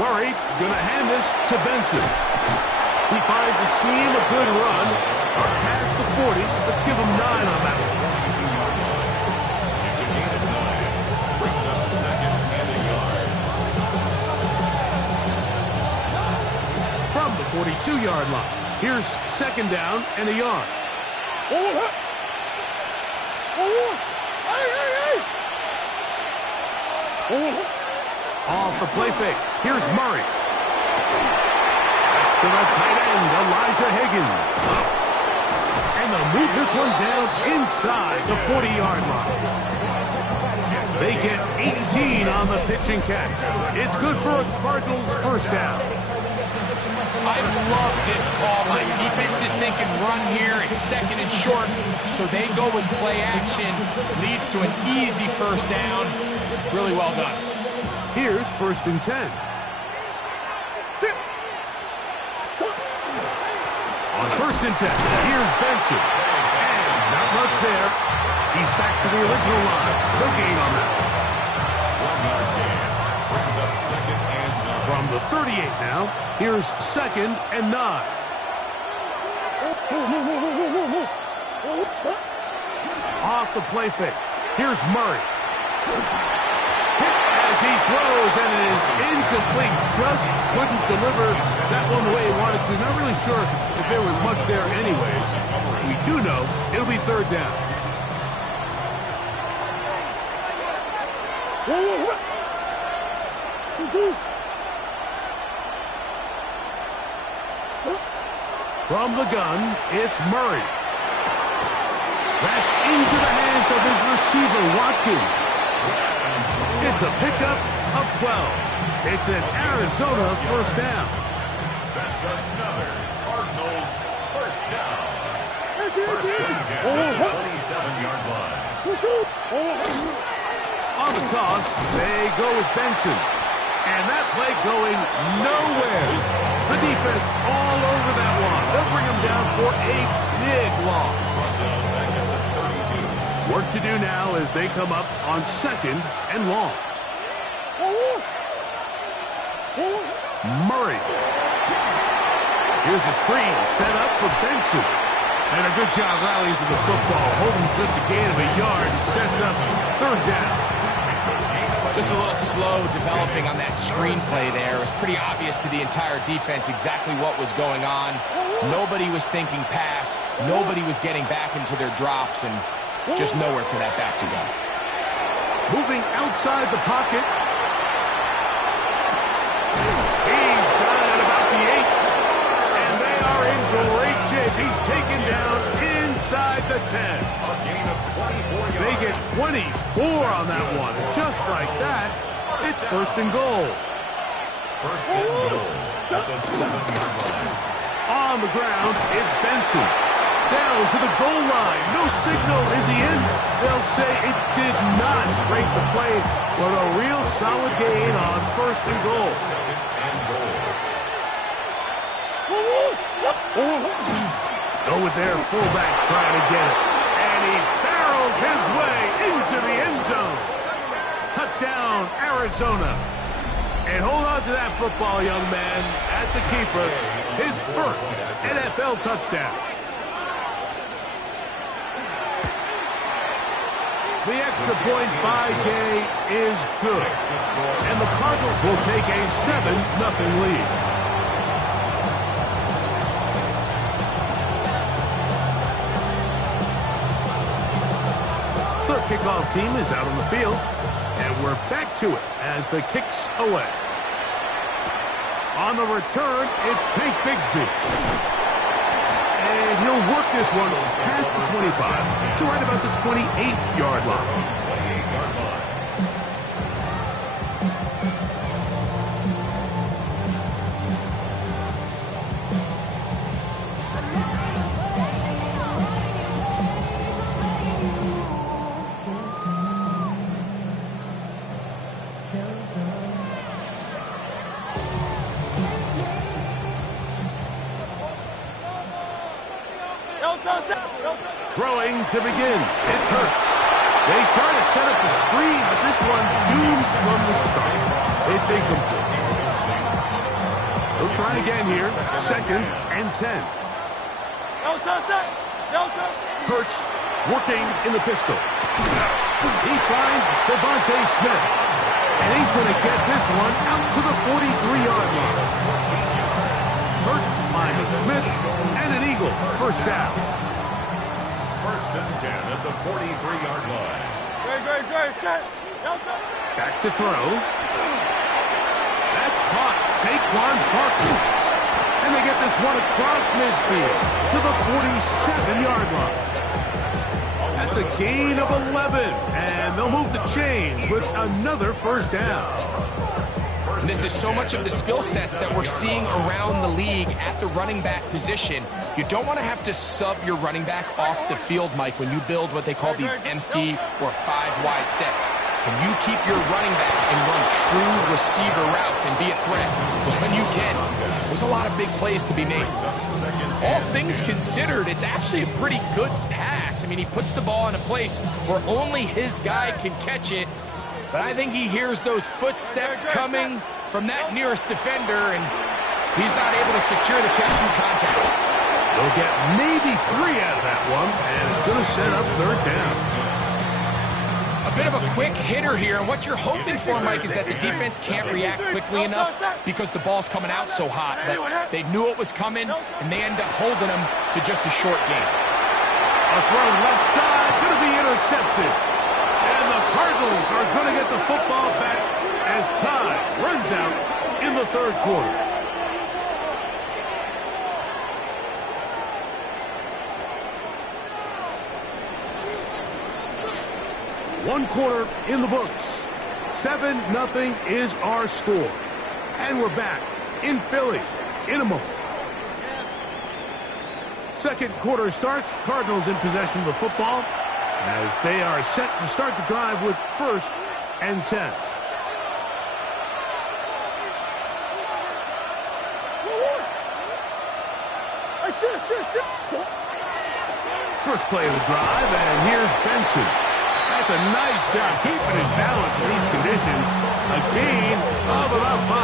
Murray gonna hand this to Benson. He finds a seam, a good run. Up past the 40. Let's give him 9 on that one. It's a gain of 9. Brings up second and a yard. From the 42-yard line. Here's second down and a yard. Off the play fake. Here's Murray. That's to the tight end, Elijah Higgins. And they'll move this one down inside the 40-yard line. They get 18 on the pitch and catch. It's good for a Cardinals first down. I love this call. My defense is thinking run here. It's second and short, so they go with play action. Leads to an easy first down. Really well done. Here's first and 10. On first and 10, here's Benson. And not much there. He's back to the original line. No gain on that. 1-yard gain. Brings up second and 9. From the 38 now, here's second and 9. Off the play fake. Here's Murray. Hit as he throws, and it is incomplete. Just couldn't deliver that one the way he wanted to. Not really sure if there was much there anyways. We do know it'll be third down. From the gun, it's Murray. That's into the hands of his receiver, Watkins. It's a pickup of 12. It's an Arizona first down. That's another Cardinals first down. First and 10 at the 27-yard line. On the toss, they go with Benson. And that play going nowhere. The defense all over that one. They'll bring him down for a big loss. Work to do now as they come up on second and long. Murray. Here's a screen set up for Benson. And a good job rallying to the football. Holding just a gain of a yard. Sets up third down. Just a little slow developing on that screenplay there. It was pretty obvious to the entire defense exactly what was going on. Nobody was thinking pass. Nobody was getting back into their drops, and just nowhere for that back to go. Moving outside the pocket. He's got it at about the 8. And they are in great shape. He's taken down inside the 10. A gain of 24 yards. They get 24 on that one. Just like that, it's first and goal. First and goal at the 7-yard line. On the ground, it's Benson. Down to the goal line. No signal. Is he in? They'll say it did not break the play, but a real solid gain on first and goal. Second and goal. Go with their fullback trying to get it. And he barrels his way into the end zone. Touchdown, Arizona. And hold on to that football, young man. That's a keeper. His first NFL touchdown. The extra point by Gay is good. And the Cardinals will take a 7-0 lead. The kickoff team is out on the field, and we're back to it as the kick's away. On the return, it's Tank Bigsby. And he'll work this one past the 25 to right about the 28-yard line. 28-yard line. Throwing to begin. It's Hurts. They try to set up the screen, but this one doomed from the start. It's incomplete. They'll try again here. 2nd and 10. Hurts working in the pistol. He finds Devontae Smith. And he's going to get this one out to the 43-yard line. Hurts finding Smith and an eagle. First down. 1st and 10 at the 43-yard line. Back to throw. That's caught. Saquon Barkley. And they get this one across midfield to the 47-yard line. That's a gain of 11. And they'll move the chains with another first down. And this is so much of the skill sets that we're seeing around the league at the running back position. You don't want to have to sub your running back off the field, Mike, when you build what they call these empty or 5-wide sets. Can you keep your running back and run true receiver routes and be a threat? Because when you can, there's a lot of big plays to be made. All things considered, it's actually a pretty good pass. I mean, he puts the ball in a place where only his guy can catch it. But I think he hears those footsteps coming from that nearest defender, and he's not able to secure the catch through contact. They'll get maybe 3 out of that one, and it's going to set up 3rd down. A bit of a quick hitter here, and what you're hoping for, Mike, is that the defense can't react quickly enough because the ball's coming out so hot. But they knew it was coming, and they end up holding them to just a short game. A throw left side, going to be intercepted. And the Cardinals are going to get the football back as time runs out in the 3rd quarter. One quarter in the books. 7-0 is our score. And we're back in Philly in a moment. 2nd quarter starts. Cardinals in possession of the football as they are set to start the drive with 1st and 10. First play of the drive, and here's Benson. That's a nice job keeping his balance in these conditions. A gain of about 5.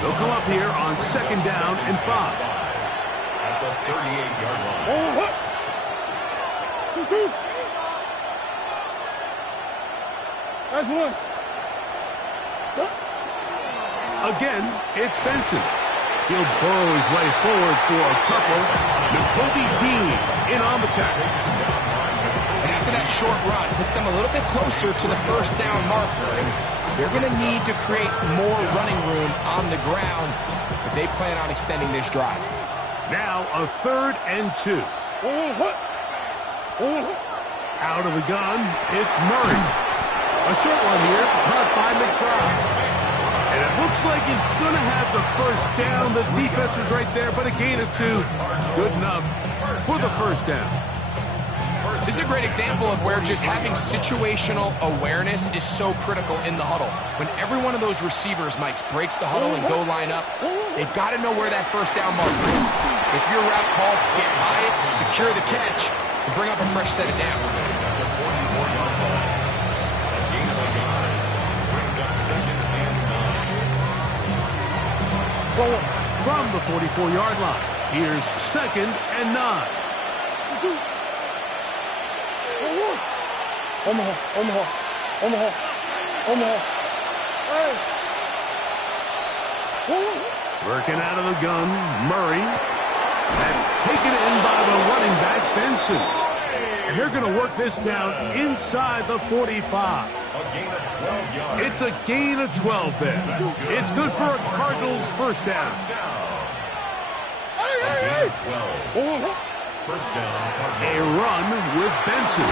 They'll come up here on 2nd down and 5. At the 38-yard line. That's one. Again, it's Benson. He'll burrow his way forward for a couple. Nakobe Dean in on the tackle. And after that short run, puts them a little bit closer to the 1st down marker. And they're going to need to create more running room on the ground if they plan on extending this drive. Now a 3rd and 2. Out of the gun, it's Murray. A short one here, caught by McBride. And it looks like he's going to have the 1st down. The defense was right there, but a gain of 2. Good enough for the 1st down. This is a great example of where just having situational awareness is so critical in the huddle. When every one of those receivers, Mike, breaks the huddle and go line up, they've got to know where that 1st down marker is. If your route calls, get by it, secure the catch, and bring up a fresh set of downs. From the 44-yard line, here's 2nd and 9. Omaha. Working out of the gun, Murray. That's taken in by the running back, Benson. And they're going to work this down inside the 45. It's a gain of 12 there. It's good for a Cardinals 1st down. First down. A run with Benson.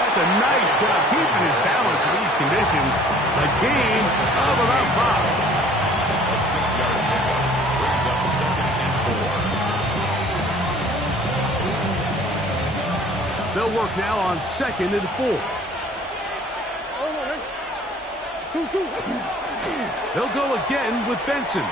That's a nice job keeping his balance in these conditions. A gain of about 5. A 6-yard pickup brings up 2nd and 4. They'll work now on 2nd and 4. They'll go again with Benson.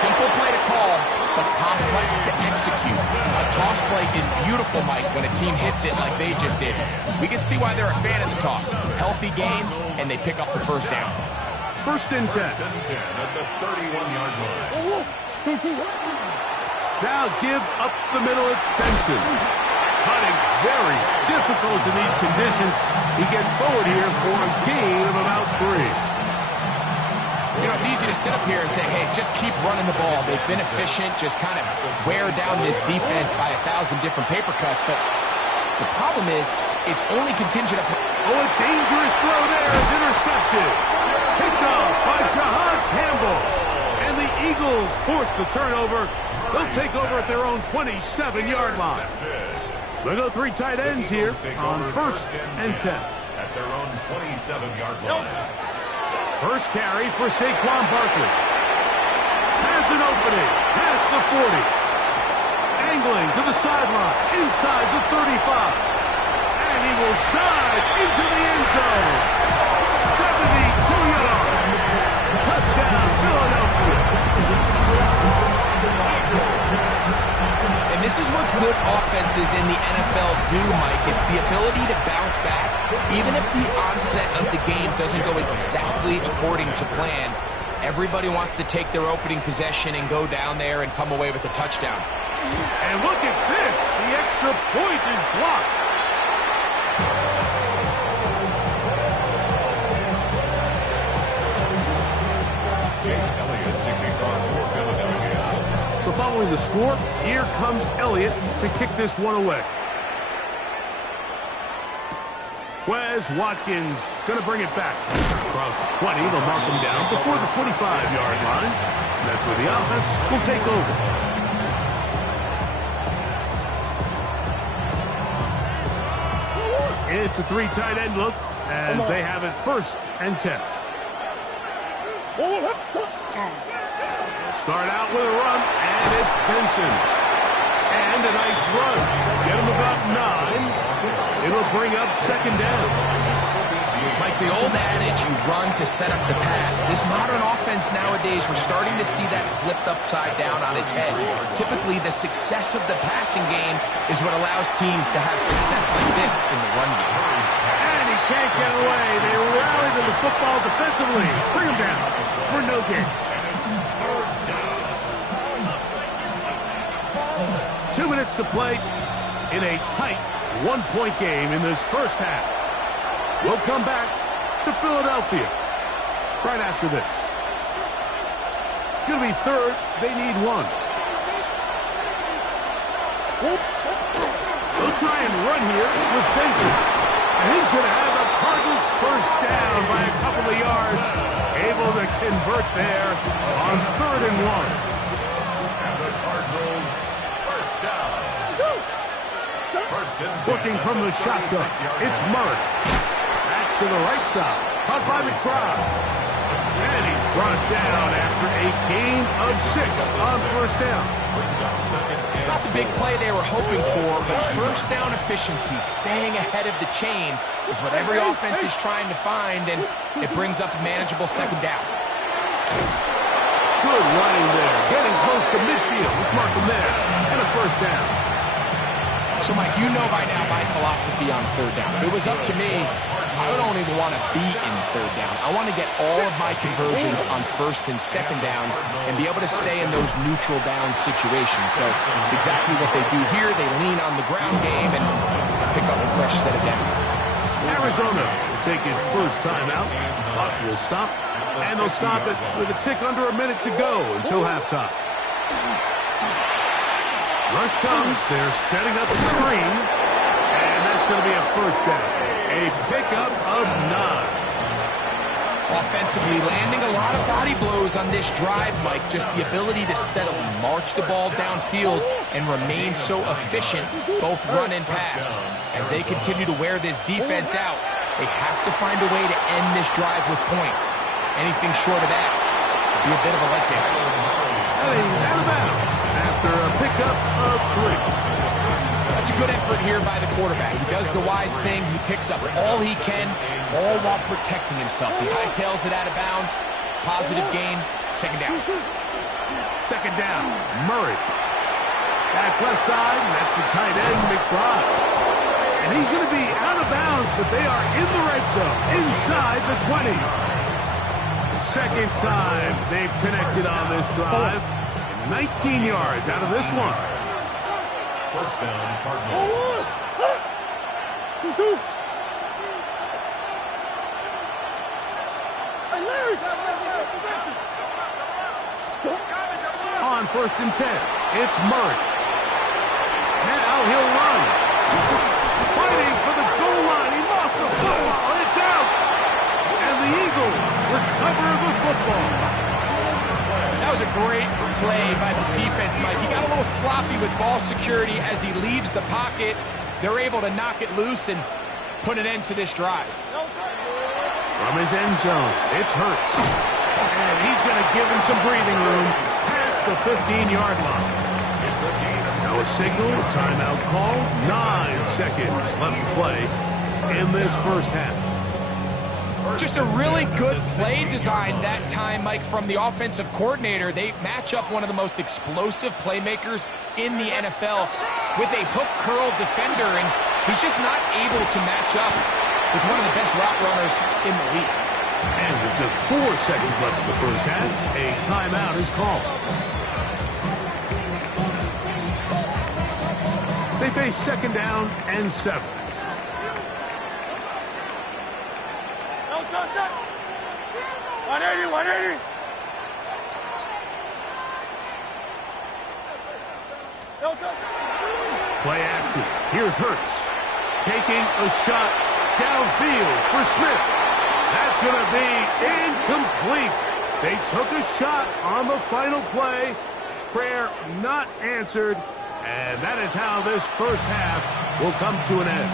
Simple play to call, but complex to execute. A toss play is beautiful, Mike, when a team hits it like they just did. We can see why they're a fan of the toss. Healthy game, and they pick up the first down. First and 10. First and 10 at the 31-yard line. Now give up the middle, it's Benson. Cutting very difficult in these conditions. He gets forward here for a gain of about 3. You know, it's easy to sit up here and say, hey, just keep running the ball. They've been efficient, just kind of wear down this defense by 1,000 different paper cuts. But the problem is, it's only contingent upon... Oh, a dangerous throw there is intercepted. Picked off by Jahan Campbell. And the Eagles force the turnover. They'll take over at their own 27-yard line. They'll go 3 tight ends here on first and 10. At their own 27-yard line. First carry for Saquon Barkley. Has an opening. Past the 40. Angling to the sideline. Inside the 35. And he will dive into the end zone. 72 yards. Touchdown, Philadelphia. And this is what good offenses in the NFL do, Mike. It's the ability to bounce back. Even if the onset of the game doesn't go exactly according to plan, everybody wants to take their opening possession and go down there and come away with a touchdown. And look at this. The extra point is blocked. So following the score, here comes Elliott to kick this one away. Wes Watkins going to bring it back. Across the 20, they'll mark him down before the 25-yard line. And that's where the offense will take over. It's a 3 tight end look as they have it first and 10. Start out with a run, and it's Benson. And a nice run. Get him about 9. It'll bring up second down. Like the old adage, you run to set up the pass. This modern offense nowadays, we're starting to see that flipped upside down on its head. Typically, the success of the passing game is what allows teams to have success like this in the run game. And he can't get away. They rally to the football defensively. Bring him down for no gain. 2 minutes to play in a tight one-point game in this first half. We'll come back to Philadelphia right after this. It's going to be third. They need 1. They'll try and run here with Benson. And he's going to have the Cardinals first down by a couple of yards. Able to convert there on 3rd and 1. And the Cardinals first down. First and 10. Looking from the shotgun, it's Murray. That's to the right side. Caught by the crowd. And he's brought down after a gain of 6 on first down. It's not the big play they were hoping for, but first down efficiency, staying ahead of the chains, is what every offense is trying to find, and it brings up a manageable second down. Good running there. Getting close to midfield. Let's mark him there. And a first down. So, Mike, you know by now my philosophy on third down. If it was up to me, I don't even want to be in third down. I want to get all of my conversions on first and second down and be able to stay in those neutral down situations. So it's exactly what they do here. They lean on the ground game and pick up a fresh set of downs. Arizona will take its first timeout. Clock will stop, and they'll stop it with a tick under a minute to go until halftime. Rush comes. They're setting up a screen, and that's going to be a first down. A pickup of 9. Offensively, landing a lot of body blows on this drive, Mike. Just the ability to steadily march the ball downfield and remain so efficient, both run and pass. As they continue to wear this defense out, they have to find a way to end this drive with points. Anything short of that would be a bit of a letdown. Out of bounds after a pickup of 3. That's a good effort here by the quarterback. He does the wise thing. He picks up all he can, all while protecting himself. He hightails it out of bounds. Positive gain. Second down. second down. Murray. Back left side, and that's the tight end, McBride. And he's going to be out of bounds, but they are in the red zone, inside the 20. Second time they've connected on this drive. 19 yards out of this one. First down, Cardinals. On 1st and 10, it's Murray. Now he'll run. Fighting for the goal line. He lost the football. It's out. And the Eagles recover the football. That was a great play by the defense, Mike. He got a little sloppy with ball security as he leaves the pocket. They're able to knock it loose and put an end to this drive. From his end zone, it's Hurts. And he's going to give him some breathing room past the 15-yard line. Now a signal, timeout call, 9 seconds left to play in this first half. Just a really good play design that time, Mike, from the offensive coordinator. They match up one of the most explosive playmakers in the NFL with a hook curl defender, and he's just not able to match up with one of the best route runners in the league. And with just 4 seconds left in the first half, a timeout is called. They face second down and 7. 180. Play action. Here's Hurts. Taking a shot downfield for Smith. That's going to be incomplete. They took a shot on the final play. Prayer not answered. And that is how this first half will come to an end.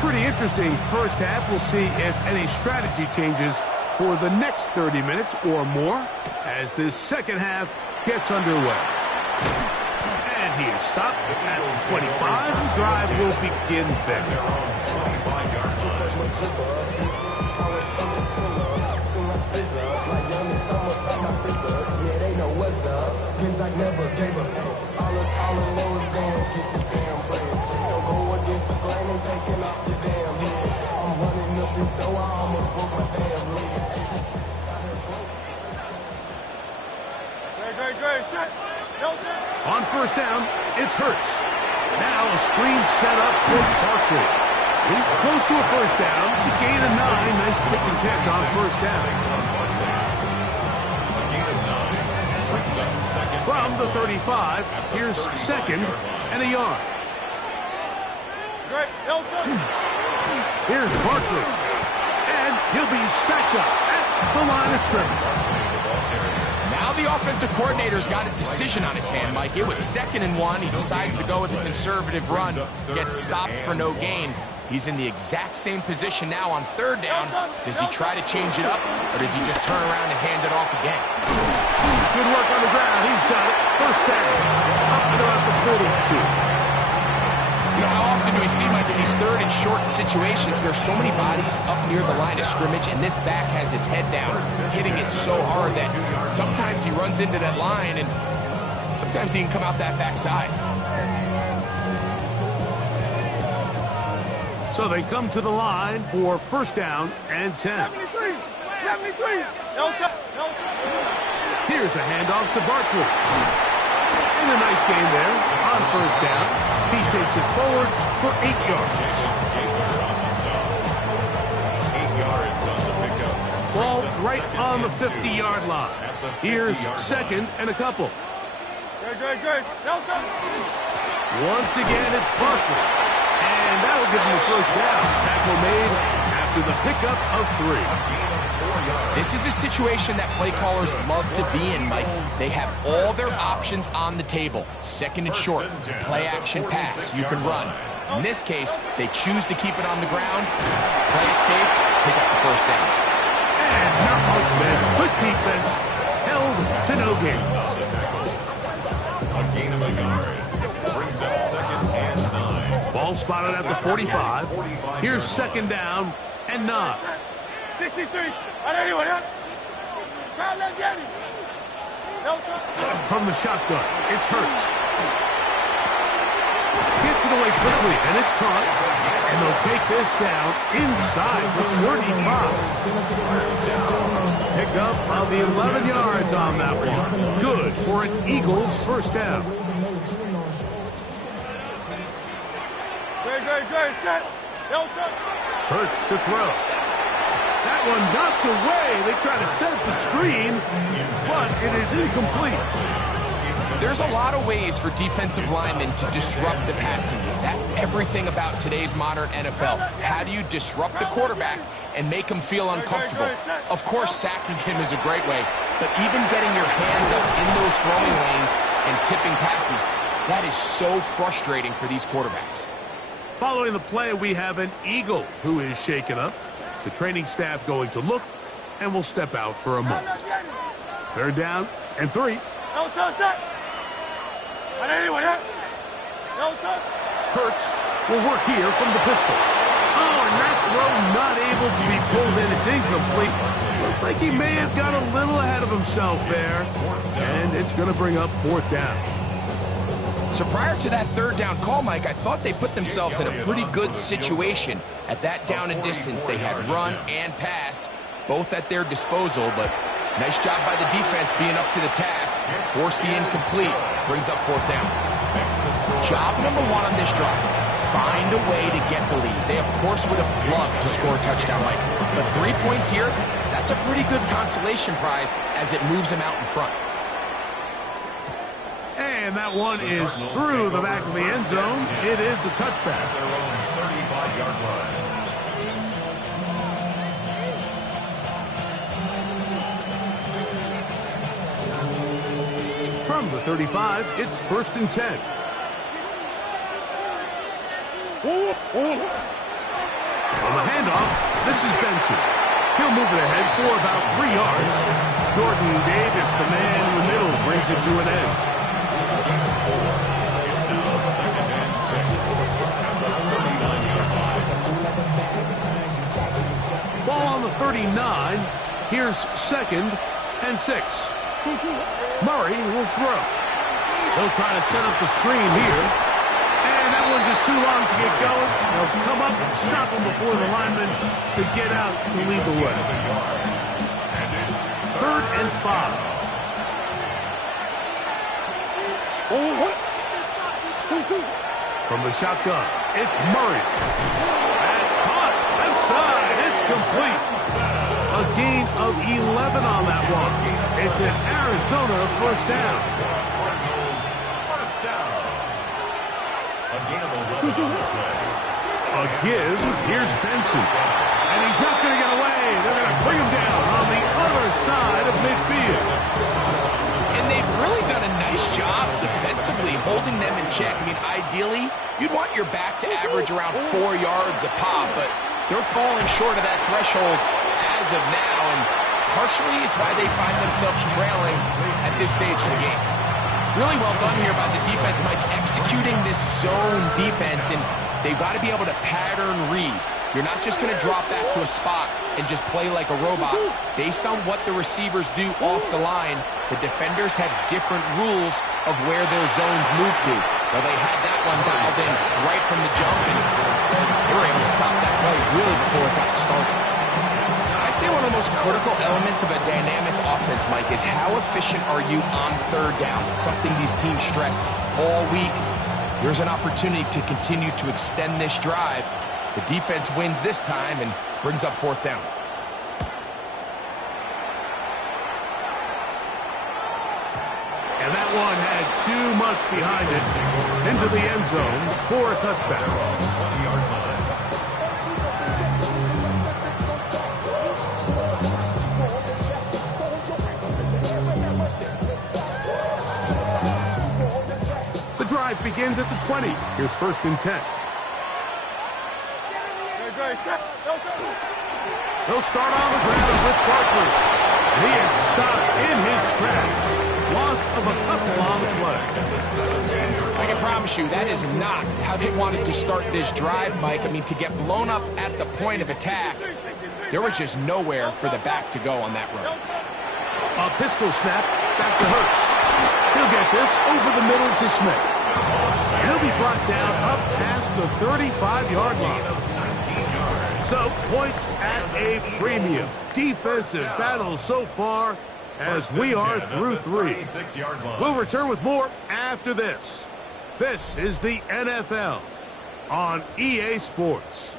Pretty interesting first half. We'll see if any strategy changes for the next 30 minutes or more as this second half gets underway. And he is stopped at 25. The drive will begin then. On first down, it's Hurts. Now a screen set up for Barkley. He's close to a first down to gain a 9. Nice pitch and catch on first down. From the 35, here's second and a yard. Here's Barkley. And he'll be stacked up at the line of scrimmage. Now the offensive coordinator's got a decision on his hand, Mike. It was 2nd and 1. He decides to go with a conservative run. Gets stopped for no gain. He's in the exact same position now on 3rd down. Does he try to change it up, or does he just turn around and hand it off again? Good work on the ground. He's got it. First down. Up and around the 42. You know, how often do we see, Mike, in these 3rd and short situations, there's so many bodies up near the line of scrimmage, and this back has his head down, hitting it so hard that sometimes he runs into that line, and sometimes he can come out that backside. So they come to the line for first down and 10. 73. Here's a handoff to Barkley. And a nice game there on first down. He takes it forward for 8 yards. 8 yards on the pickup. Ball right on the 50-yard line. Here's second and a couple. Once again, it's Barkley. And that'll give him the first down. Tackle made after the pickup of 3. This is a situation that play callers love to be in, Mike. They have all their options on the table. 2nd and short, play action pass, you can run. In this case, they choose to keep it on the ground, play it safe, pick up the first down. And not much there. Good defense held to no gain. A gain of a yard. Brings up 2nd and 9. Ball spotted at the 45. Here's second down and 9. 63. 181. From the shotgun, it's Hurts. Gets it away quickly, and it's caught. And they'll take this down inside the 35. Pick up of the 11 yards on that one. Good for an Eagles first down. Hurts to throw. That one knocked away. They try to set up the screen, but it is incomplete. There's a lot of ways for defensive linemen to disrupt the passing game. That's everything about today's modern NFL. How do you disrupt the quarterback and make him feel uncomfortable? Of course, sacking him is a great way, but even getting your hands up in those throwing lanes and tipping passes, that is so frustrating for these quarterbacks. Following the play, we have an Eagle who is shaken up. The training staff going to look, and will step out for a moment. Third down and 3. Hurts will work here from the pistol. Oh, and that throw not able to be pulled in. It's incomplete. Looks like he may have got a little ahead of himself there. And it's going to bring up 4th down. So prior to that third down call, Mike, I thought they put themselves in a pretty good situation. At that down and distance, they had run and pass, both at their disposal, but nice job by the defense being up to the task. Force the incomplete, brings up 4th down. Job number 1 on this drive, find a way to get the lead. They, of course, would have loved to score a touchdown, Mike, but 3 points here, that's a pretty good consolation prize as it moves them out in front. And that one is through the back of the end zone. It is a touchback. Their own 35-yard line. From the 35, it's 1st and 10. On the handoff, this is Benson. He'll move it ahead for about 3 yards. Jordan Davis, the man in the middle, brings it to an end. It's now 2nd and 6. Ball on the 39. Here's 2nd and 6. Murray will throw. They'll try to set up the screen here. And that one's just too long to get going. They'll come up and stop him before the lineman could get out to lead the way. 3rd and 5. From the shotgun, it's Murray. That's caught. Left side. It's complete. A gain of 11 on that one. It's an Arizona first down. First down. A gain of 11 on this play. A give. Here's Benson. And he's not going to get away. They're going to bring him down on the other side of midfield. And they've really done a nice job defensively holding them in check. I mean, ideally, you'd want your back to average around 4 yards a pop, but they're falling short of that threshold as of now, and partially it's why they find themselves trailing at this stage of the game. Really well done here by the defense, Mike, executing this zone defense, and they've got to be able to pattern read. You're not just going to drop back to a spot and just play like a robot. Based on what the receivers do off the line, the defenders have different rules of where their zones move to. Well, they had that one dialed in right from the jump, and they were able to stop that play really before it got started. I say one of the most critical elements of a dynamic offense, Mike, is how efficient are you on 3rd down? It's something these teams stress all week. Here's an opportunity to continue to extend this drive. The defense wins this time and brings up 4th down. And that one had too much behind it. It's into the end zone for a touchback. 20-yard line. The drive begins at the 20. Here's 1st and 10. He'll start on the ground with Barkley. And he is stopped in his tracks. Loss of a couple on the play. I can promise you that is not how they wanted to start this drive, Mike. I mean, to get blown up at the point of attack, there was just nowhere for the back to go on that run. A pistol snap back to Hurts. He'll get this over the middle to Smith. He'll be brought down up past the 35-yard line. So, points at a premium. Defensive battle so far as we are through 3. We'll return with more after this. This is the NFL on EA Sports.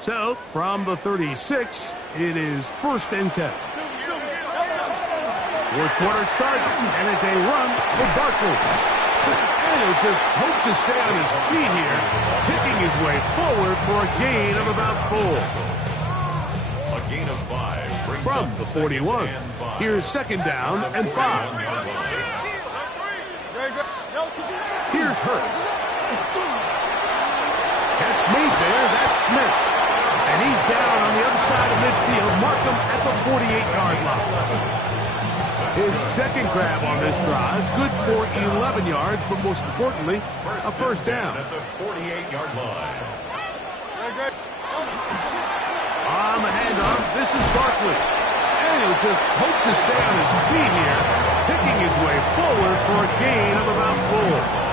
So, from the 36, it is 1st and 10. Fourth quarter starts, and it's a run for Barkley. And he'll just hope to stay on his feet here, picking his way forward for a gain of about 4. A gain of 5. From the 41, here's 2nd down and 5. Here's Hurts. Catch made there, that's Smith. And he's down on the other side of midfield. Mark him at the 48-yard line. His 2nd grab on this drive, good for 11 yards, but most importantly, a 1st down. At the 48-yard line. On the handoff, this is Barkley. And he'll just hope to stay on his feet here, picking his way forward for a gain of about 4.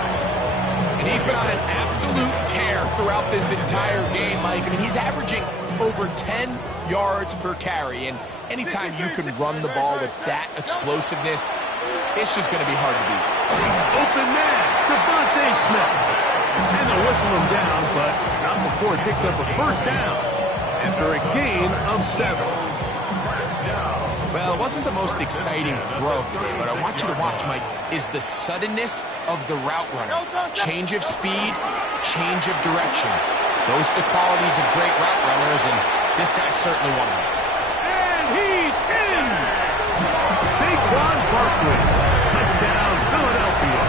And he's been on an absolute tear throughout this entire game, Mike. I mean, he's averaging over 10 yards per carry. And anytime you can run the ball with that explosiveness, it's just going to be hard to beat. Open man, Devontae Smith. And they'll whistle him down, but not before he picks up a 1st down after a gain of 7. Well, it wasn't the most exciting throw of the day, but I want you to watch, Mike, is the suddenness of the route runner. Change of speed, change of direction. Those are the qualities of great route runners, and this guy's certainly one of them. And he's in! Saquon Barkley. Touchdown, Philadelphia.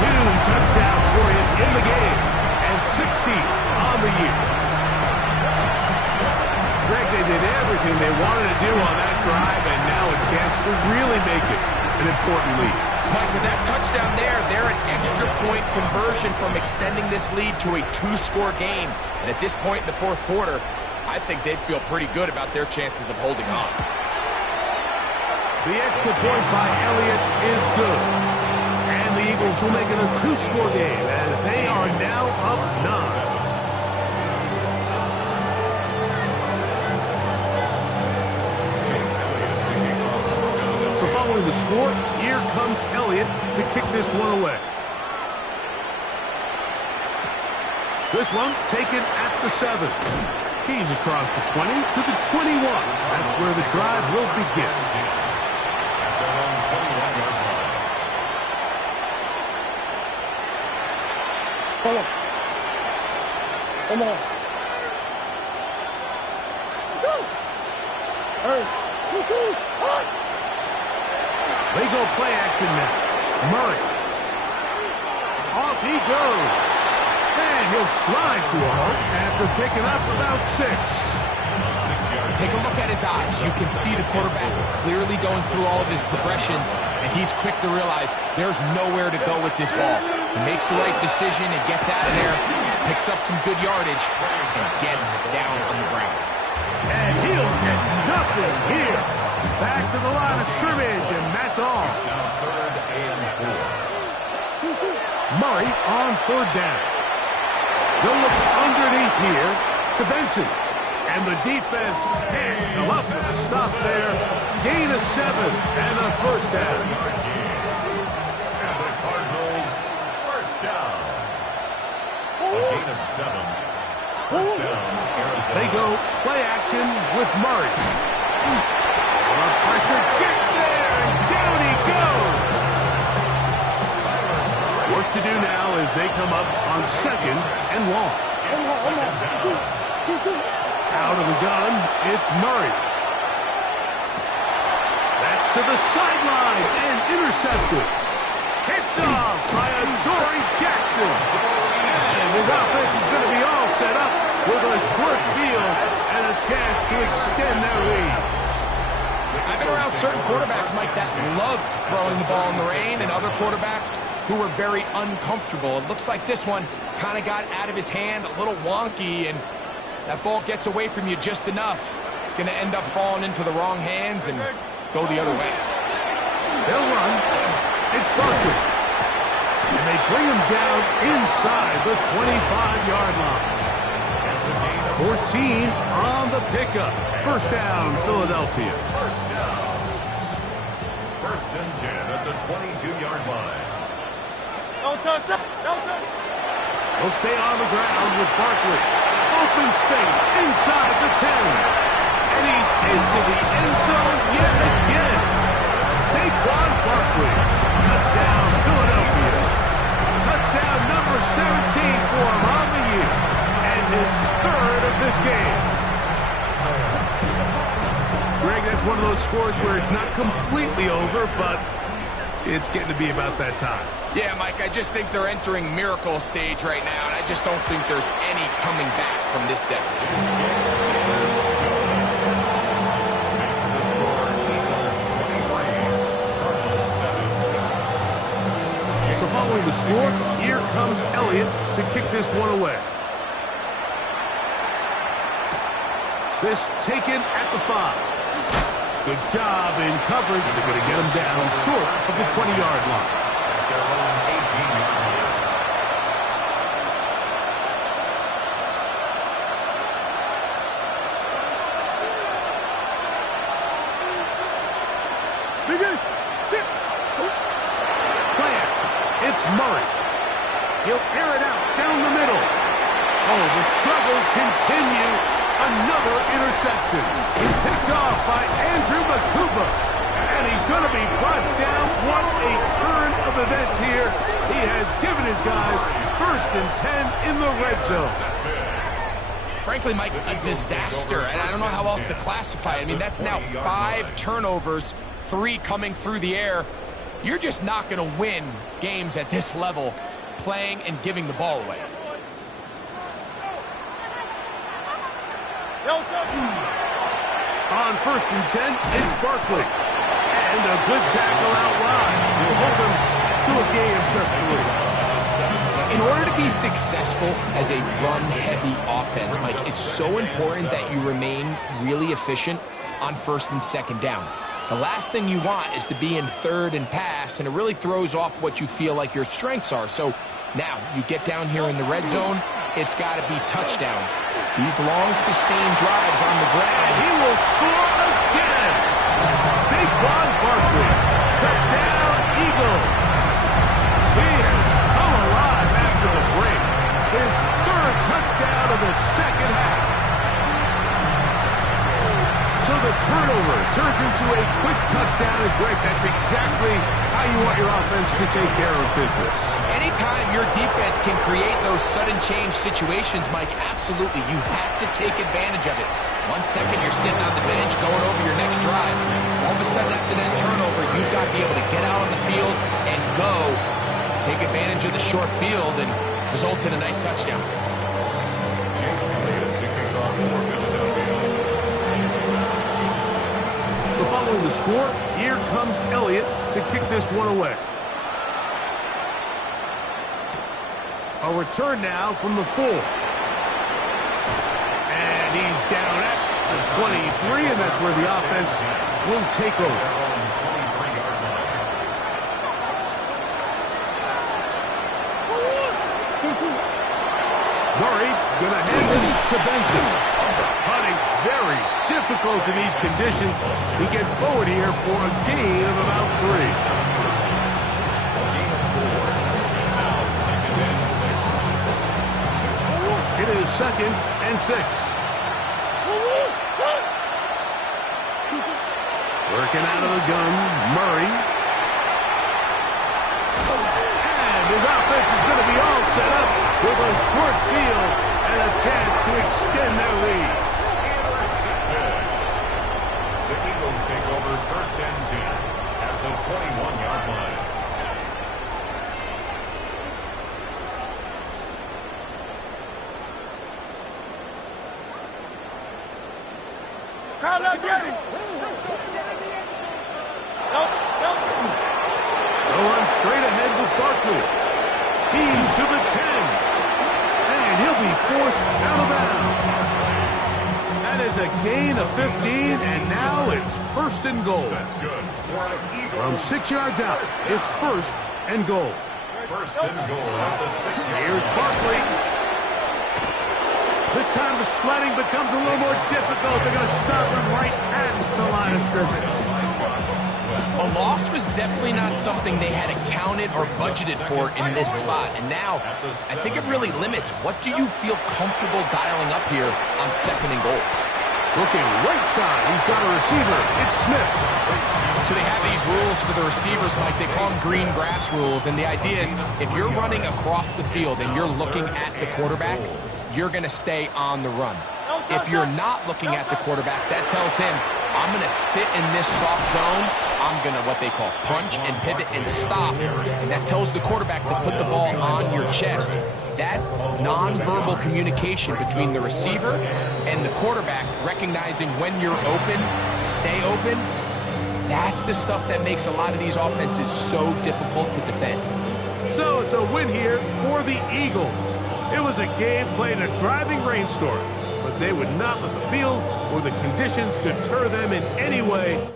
2 touchdowns for him in the game, and 60 on the year. Greg, they did everything they wanted to do on that drive, and now a chance to really make it an important lead. Mike, with that touchdown there, they're an extra point conversion from extending this lead to a 2-score game. And at this point in the 4th quarter, I think they'd feel pretty good about their chances of holding on. The extra point by Elliott is good. And the Eagles will make it a 2-score game as they are now up 9. So following the score, here comes Elliott to kick this one away. This one taken at the 7. He's across the 20 to the 21. That's where the drive will begin. Come on. Go. They go play action now. Murray. Off he goes. And he'll slide to a halt after picking up about 6. Take a look at his eyes. You can see the quarterback clearly going through all of his progressions, and he's quick to realize there's nowhere to go with this ball. He makes the right decision and gets out of there, picks up some good yardage, and gets down on the ground. And he'll get nothing here. Back to the line of scrimmage, and that's all. Murray on 3rd down. They'll look underneath here to Benson. And the defense can't come up with a stop there. Gain of 7 and a 1st down. And the Cardinals, 1st down. A gain of 7. 1st down, Arizona. They go play action with Murray. The pressure gets there, and down he goes. Work to do now as they come up on 2nd and long. Out of the gun, it's Murray. That's to the sideline and intercepted. Picked off by Adoree Jackson. And his offense is going to be all set up with a short field and a chance to extend their lead. I've been around certain quarterbacks, Mike, that loved throwing the ball in the rain, and other quarterbacks who were very uncomfortable. It looks like this one kind of got out of his hand, a little wonky, and that ball gets away from you just enough. It's going to end up falling into the wrong hands and go the other way. They'll run. It's Barkley. And they bring him down inside the 25-yard line. 14 on the pickup. First down, Philadelphia. First down. First and 10 at the 22-yard line. They'll stay on the ground with Barkley. Open space inside the 10. And he's into the end zone yet again. Saquon Barkley. Touchdown, Philadelphia. Touchdown number 17 for him on the year. And his third of this game. Greg, that's one of those scores where it's not completely over, but it's getting to be about that time. Yeah, Mike, I just think they're entering miracle stage right now, and I just don't think there's any coming back from this deficit. Makes the score Eagles 23, Cardinals 7. So following the score, here comes Elliott to kick this one away. This taken at the 5. Good job in coverage. They're going to get him down short of the 20-yard line. At their own 18-yard line. Play action. It's Murray. He'll air it out down the middle. Oh, the struggles continue. Another interception. He's picked off by Andrew Makuba. And he's going to be brought down. What a turn of events here. He has given his guys first and 10 in the red zone. Frankly, Mike, a disaster, and I don't know how else to classify it. I mean, that's now 5 turnovers, 3 coming through the air. You're just not going to win games at this level playing and giving the ball away. On first and 10, it's Barkley. And a good tackle out wide. Will hold him to a gain of just 3. In order to be successful as a run-heavy offense, Mike, it's so important that you remain really efficient on first and second down. The last thing you want is to be in third and pass, and it really throws off what you feel like your strengths are. So now you get down here in the red zone, it's got to be touchdowns. These long, sustained drives on the ground. He will score again. Saquon Barkley. Touchdown, Eagles. He has come alive after the break. His third touchdown of the second half. So the turnover turns into a quick touchdown, and Greg, that's exactly how you want your offense to take care of business. Anytime your defense can create those sudden change situations, Mike, absolutely, you have to take advantage of it. 1 second, you're sitting on the bench going over your next drive. All of a sudden, after that turnover, you've got to be able to get out on the field and go. Take advantage of the short field and results in a nice touchdown. Jake Elliott to kick off for Philadelphia. So following the score, here comes Elliott to kick this one away. A return now from the 4. And he's down at the 23, and that's where the offense will take over. Murray gonna hand this to Benson. Hunting very difficult in these conditions. He gets forward here for a gain of about 3. It is 2nd and 6. Working out of the gun, Murray. And his offense is going to be all set up with a short field and a chance to extend their lead. The Eagles take over first and 10 at the 21-yard line. They'll run straight ahead with Barkley. He's to the 10. and he'll be forced out of bounds. That is a gain of 15, and now it's first and goal. That's good. From 6 yards out, it's first and goal. First and goal at the 6-yard. Here's Barkley. This time the sledding becomes a little more difficult. They're going to stop him right at the line of scrimmage. A loss was definitely not something they had accounted or budgeted for in this spot. And now, I think it really limits what do you feel comfortable dialing up here on second and goal. Looking right side, he's got a receiver. It's Smith. So they have these rules for the receivers, Mike. They call them green grass rules. And the idea is if you're running across the field and you're looking at the quarterback, you're going to stay on the run. If you're not looking at the quarterback, that tells him, I'm going to sit in this soft zone. I'm going to, what they call, punch and pivot and stop. And that tells the quarterback to put the ball on your chest. That nonverbal communication between the receiver and the quarterback, recognizing when you're open, stay open, that's the stuff that makes a lot of these offenses so difficult to defend. So it's a win here for the Eagles. It was a game played in a driving rainstorm, but they would not let the field or the conditions deter them in any way.